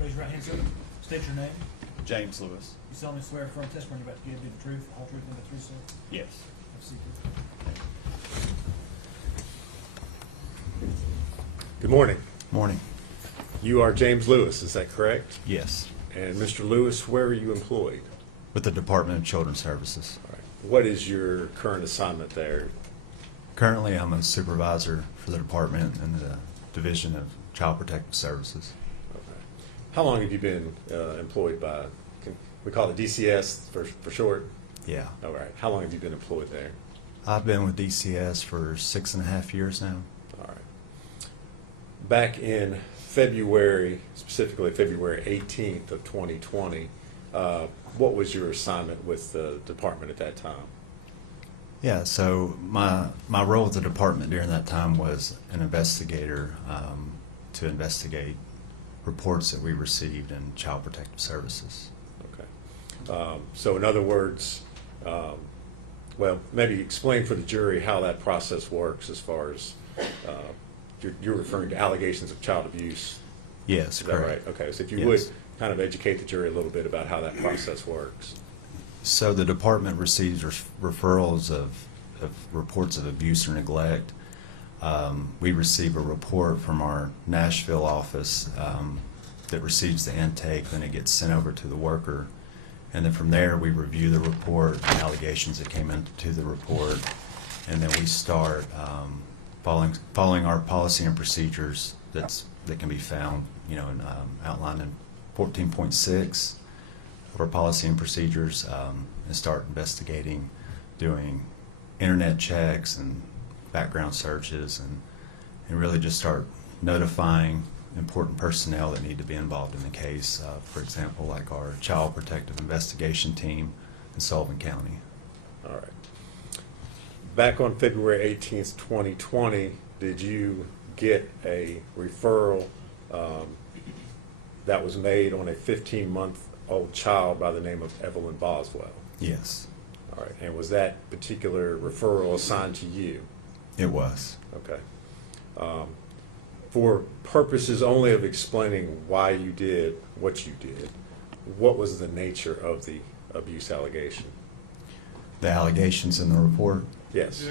Raise your right hand, sir. State your name. James Lewis. You solemnly swear affirm testimony you're about to give be the truth, the whole truth, and the truth, sir? Yes. Have a seat. Good morning. Morning. You are James Lewis, is that correct? Yes. And Mr. Lewis, where are you employed? With the Department of Children's Services. All right. What is your current assignment there? Currently, I'm a supervisor for the department in the Division of Child Protective Services. Okay. How long have you been employed by, we call it DCS for short? Yeah. All right. How long have you been employed there? I've been with DCS for 6.5 years now. All right. Back in February, specifically February 18th of 2020, what was your assignment with the department at that time? Yeah, so my role with the department during that time was an investigator to investigate reports that we received in Child Protective Services. Okay. So in other words, well, maybe explain for the jury how that process works as far as you're referring to allegations of child abuse. Yes, Is correct. that right? Okay, so if you Yes. would kind of educate the jury a little bit about how that process works. So the department receives referrals of reports of abuse or neglect. We receive a report from our Nashville office that receives the intake, then it gets sent over to the worker. And then from there, we review the report, the allegations that came into the report, and then we start following our policy and procedures that can be found, outlined in 14.6 of our policy and procedures, and start investigating, doing internet checks and background searches, and really just start notifying important personnel that need to be involved in the case. For example, like our Child Protective Investigation Team in Sullivan County. All right. Back on February 18th, 2020, did you get a referral that was made on a 15-month-old child by the name of Evelyn Boswell? Yes, All right. And was that particular referral assigned to you? it was. Okay. For purposes only of explaining why you did what you did, what was the nature of the abuse allegation? The allegations in the report. Yes.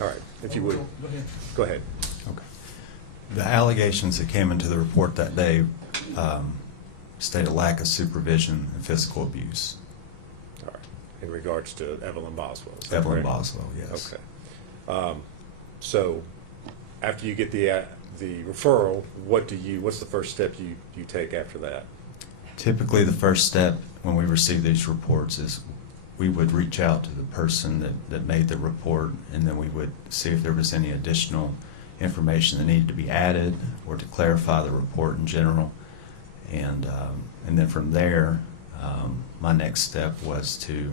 All right. If you would, Go ahead. go ahead. Okay. The allegations that came into the report that day state a lack of supervision and physical abuse. All right. In regards to Evelyn Boswell. Is that Evelyn correct? Boswell, yes. Okay. So after you get the referral, what's the first step you take after that? Typically, the first step when we receive these reports is we would reach out to the person that made the report, and then we would see if there was any additional information that needed to be added or to clarify the report in general. And then from there, my next step was to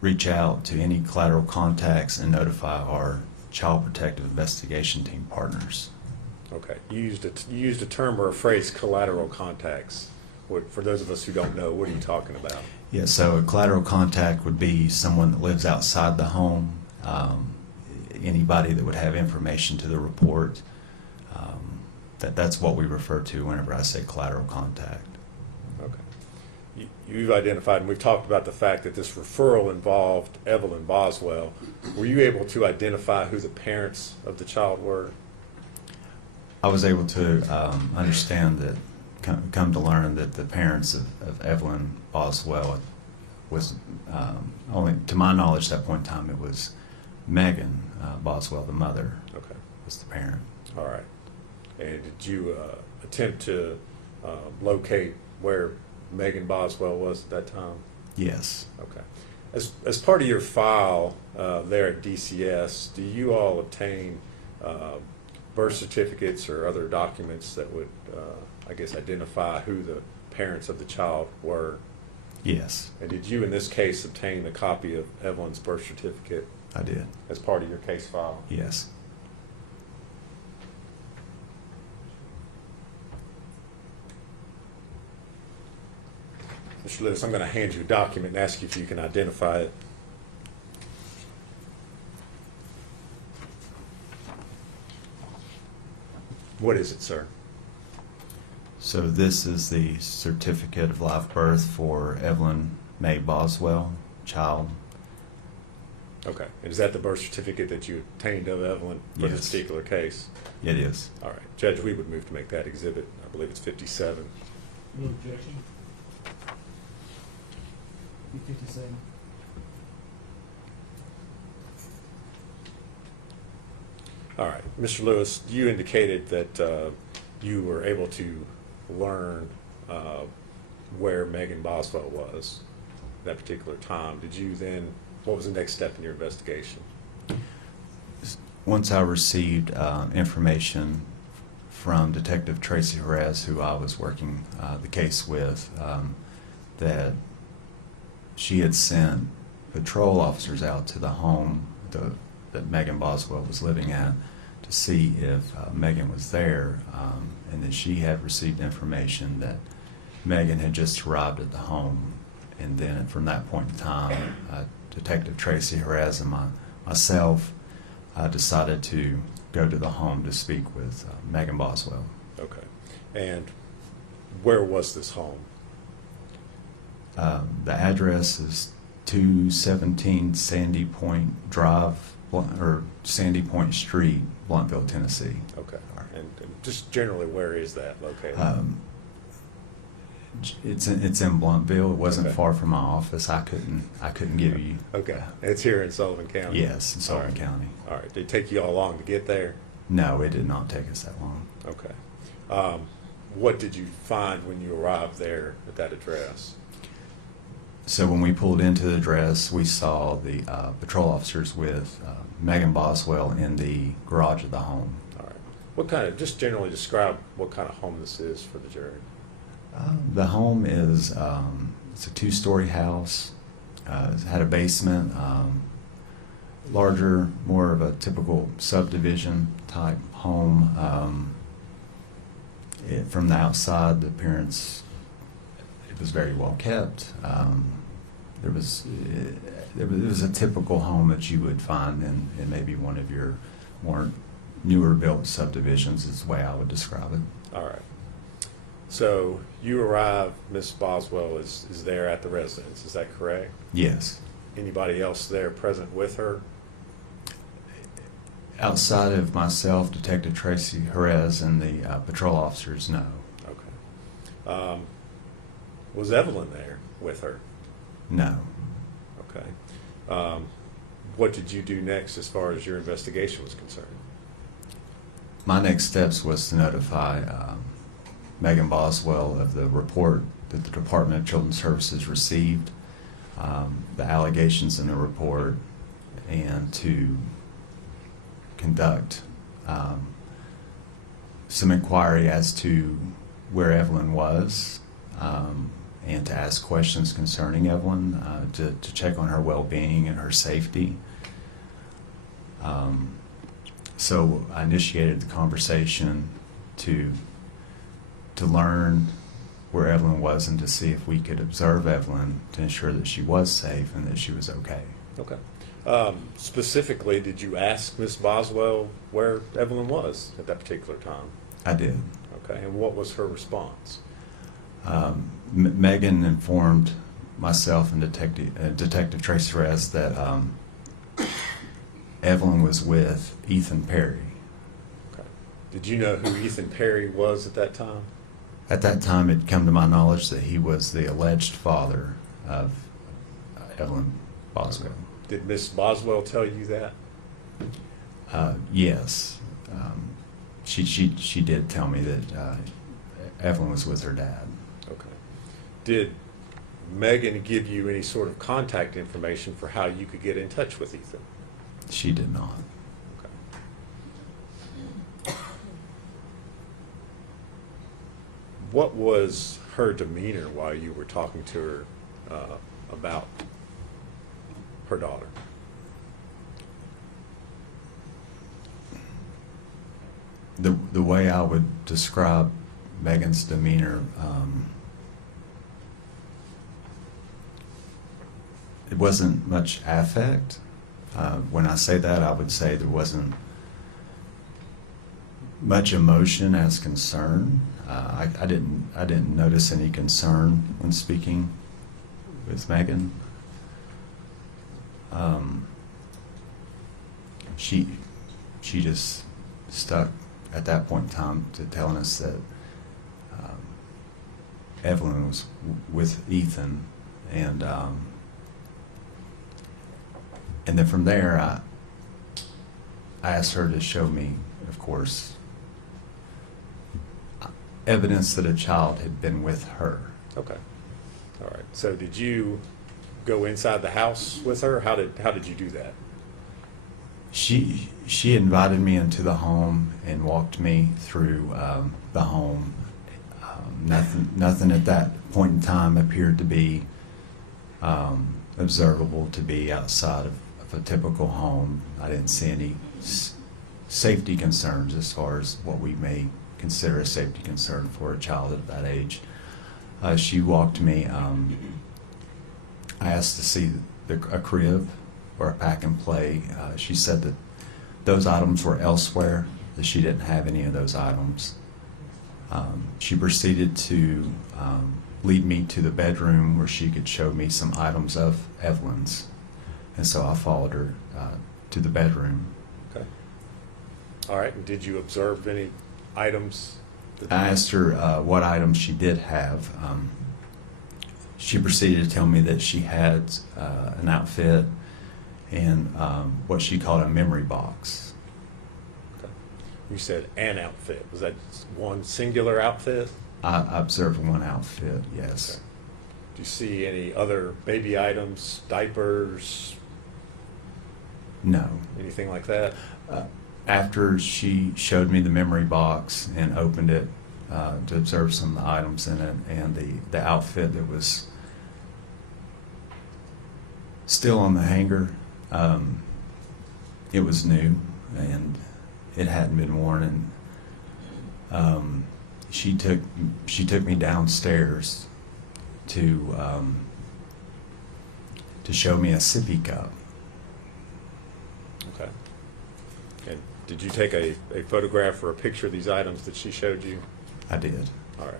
reach out to any collateral contacts and notify our Child Protective Investigation Team partners. Okay. You used a term or a phrase, collateral contacts. For those of us who don't know, what are you talking about? Yeah, so a collateral contact would be someone that lives outside the home, anybody that would have information to the report. That's what we refer to whenever I say collateral contact. Okay. You've identified, and we've talked about the fact that this referral involved Evelyn Boswell. Were you able to identify who the parents of the child were? I was able to understand that, come to learn that the parents of Evelyn Boswell was, only to my knowledge at that point in time, it was Megan Boswell, the mother, Okay. was the parent. All right. And did you attempt to locate where Megan Boswell was at that time? Yes. Okay. As part of your file there at DCS, do you all obtain birth certificates or other documents that would, I guess, identify who the parents of the child were? Yes, And did you, in this case, obtain a copy of Evelyn's birth certificate I did. as part of your case file? Yes. Mr. Lewis, I'm going to hand you a document and ask you if you can identify it. What is it, sir? So this is the certificate of live birth for Evelyn May Boswell, child. Okay. And is that the birth certificate that you obtained of Evelyn for this Yes. particular case? It is. All right. Judge, we would move to make that exhibit. I believe it's 57. No objection. Be 57. All right. Mr. Lewis, you indicated that you were able to learn where Megan Boswell was at that particular time. Did you then, what was the next step in your investigation? Once I received information from Detective Tracy Jerez, who I was working the case with, that she had sent patrol officers out to the home that Megan Boswell was living at to see if Megan was there, and that she had received information that Megan had just arrived at the home. And then from that point in time, Detective Tracy Jerez and myself decided to go to the home to speak with Megan Boswell. Okay. And where was this home? The address is 217 Sandy Point Drive, or Sandy Point Street, Blunttville, Tennessee. Okay. And just generally, where is that located? It's in Blunttville. It wasn't Okay. far from my office. I couldn't give you. Okay. It's here in Sullivan County? Yes, in Sullivan All right. County. All right. Did it take you all long to get there? No, it did not take us that long. Okay. What did you find when you arrived there at that address? So when we pulled into the address, we saw the patrol officers with Megan Boswell in the garage of the home. All right. What kind of, just generally describe what kind of home this is for the jury. The home is it's a two-story house. It had a basement, larger, more of a typical subdivision type home. From the outside, the appearance, it was very well kept. It was a typical home that you would find in maybe one of your more newer built subdivisions, is the way I would describe it. All right. So you arrive, Miss Boswell is there at the residence, is that correct? Yes. Anybody else there present with her? Outside of myself, Detective Tracy Jerez, and the patrol officers, no. Okay. Was Evelyn there with her? No. Okay. What did you do next as far as your investigation was concerned? My next steps was to notify Megan Boswell of the report that the Department of Children's Services received, the allegations in the report, and to conduct some inquiry as to where Evelyn was, and to ask questions concerning Evelyn, to check on her well-being and her safety. So I initiated the conversation to learn where Evelyn was and to see if we could observe Evelyn to ensure that she was safe and that she was okay. Okay. Specifically, did you ask Miss Boswell where Evelyn was at that particular time? I did. Okay. And what was her response? Megan informed myself and Detective Tracy Jerez that Evelyn was with Ethan Perry. Okay. Did you know who Ethan Perry was at that time? At that time, it come to my knowledge that he was the alleged father of Evelyn Boswell. Did Miss Boswell tell you that? Yes. She did tell me that Evelyn was with her dad. Okay. Did Megan give you any sort of contact information for how you could get in touch with Ethan? She did not. Okay. What was her demeanor while you were talking to her about her daughter? The way I would describe Megan's demeanor, it wasn't much affect. When I say that, I would say there wasn't much emotion as concern. I didn't notice any concern when speaking with Megan. She just stuck at that point in time to telling us that Evelyn was with Ethan, and then from there I asked her to show me, of course, evidence that a child had been with her. Okay. All right. So did you go inside the house with her? How did you do that? She invited me into the home and walked me through the home. Nothing at that point in time appeared to be observable to be outside of a typical home. I didn't see any safety concerns as far as what we may consider a safety concern for a child at that age. She walked me. I asked to see a crib or a pack and play. She said that those items were elsewhere, that she didn't have any of those items. She proceeded to lead me to the bedroom where she could show me some items of Evelyn's. And so I followed her to the bedroom. Okay. All right. And did you observe any items? I asked her what items she did have. She proceeded to tell me that she had an outfit and what she called a memory box. Okay. You said an outfit. Was that one singular outfit? I observed one outfit, yes. Okay. Do you see any other baby items, diapers, No. anything like that? After she showed me the memory box and opened it to observe some of the items in it, and the outfit that was still on the hanger, it was new and it hadn't been worn, and she took me downstairs to show me a sippy cup. Okay. And did you take a photograph or a picture of these items that she showed you? I did. All right.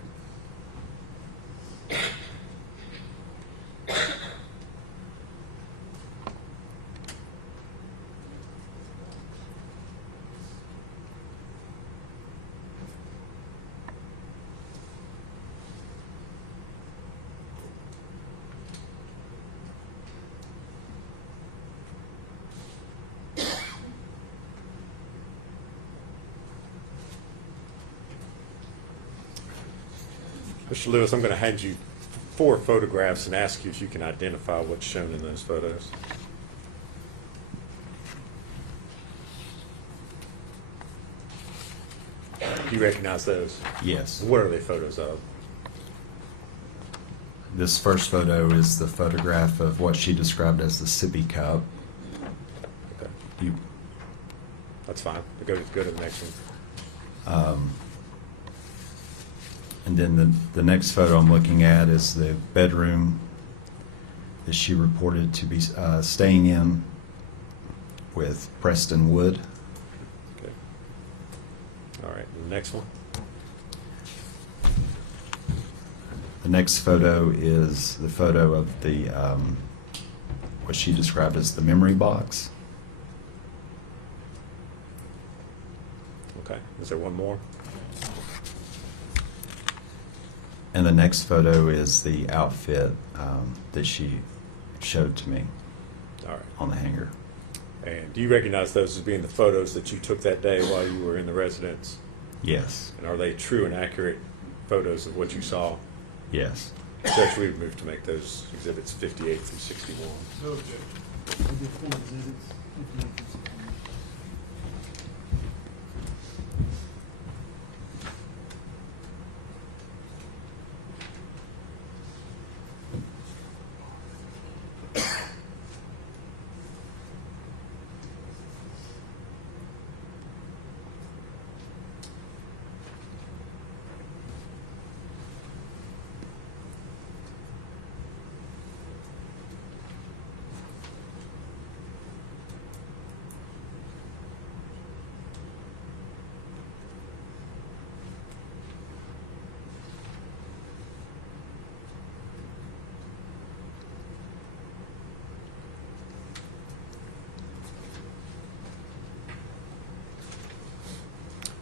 Mr. Lewis, I'm going to hand you 4 photographs and ask you if you can identify what's shown in those photos. Do you recognize those? Yes. What are they photos of? This first photo is the photograph of what she described as the sippy cup. Okay. That's fine. Go to the next one. And then the next photo I'm looking at is the bedroom that she reported to be staying in with Preston Wood. Okay. All right. And the next one. The next photo is the photo of the what she described as the memory box. Okay. Is there one more? And the next photo is the outfit that she showed to me All right. on the hanger. And do you recognize those as being the photos that you took that day while you were in the residence? Yes, And are they true and accurate photos of what you saw? yes. Judge, we would move to make those exhibits 58 through 61. No objection. There'll be 4 exhibits, 58 through 61.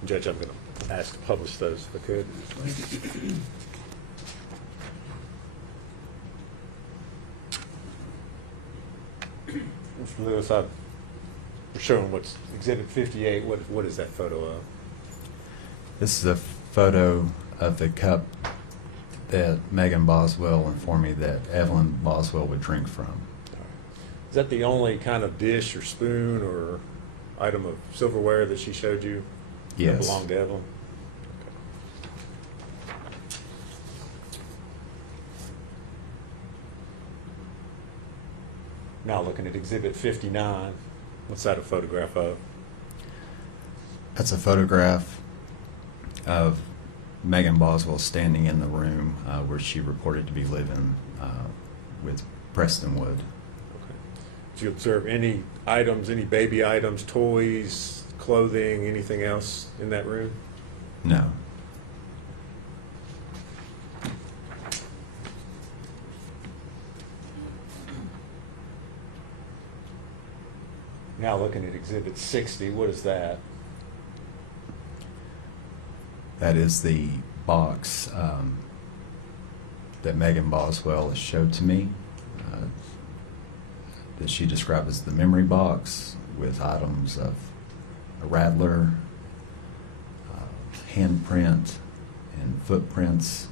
Judge, I'm going to ask to publish those if I could. Mr. Lewis, we're showing what's exhibit 58. What is that photo of? This is a photo of the cup that Megan Boswell informed me that Evelyn Boswell would drink from. Is that the only kind of dish or spoon or item of silverware that she showed you that Yes. belonged to Evelyn? Now looking at exhibit 59, what's that a photograph of? That's a photograph of Megan Boswell standing in the room where she reported to be living with Preston Wood. Okay. Did you observe any items, any baby items, toys, clothing, anything else in that room? No. Now looking at exhibit 60, what is that? That is the box that Megan Boswell has showed to me, that she described as the memory box with items of a rattler, handprint, and footprints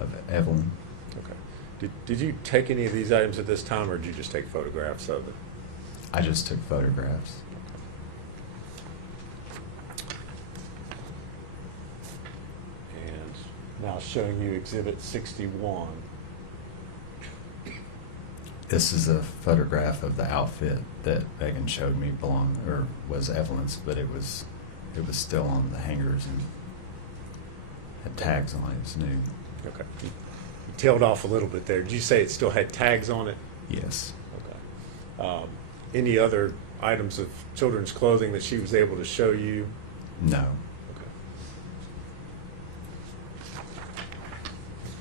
of Evelyn. Okay. Did you take any of these items at this time, or did you just take photographs of it? I just took photographs. And now showing you exhibit 61. This is a photograph of the outfit that Megan showed me was Evelyn's, but it was still on the hangers and had tags on it. It was new. Okay. You tailed off a little bit there. Did you say it still had tags on it? Yes. Okay. Any other items of children's clothing that she was able to show you? No.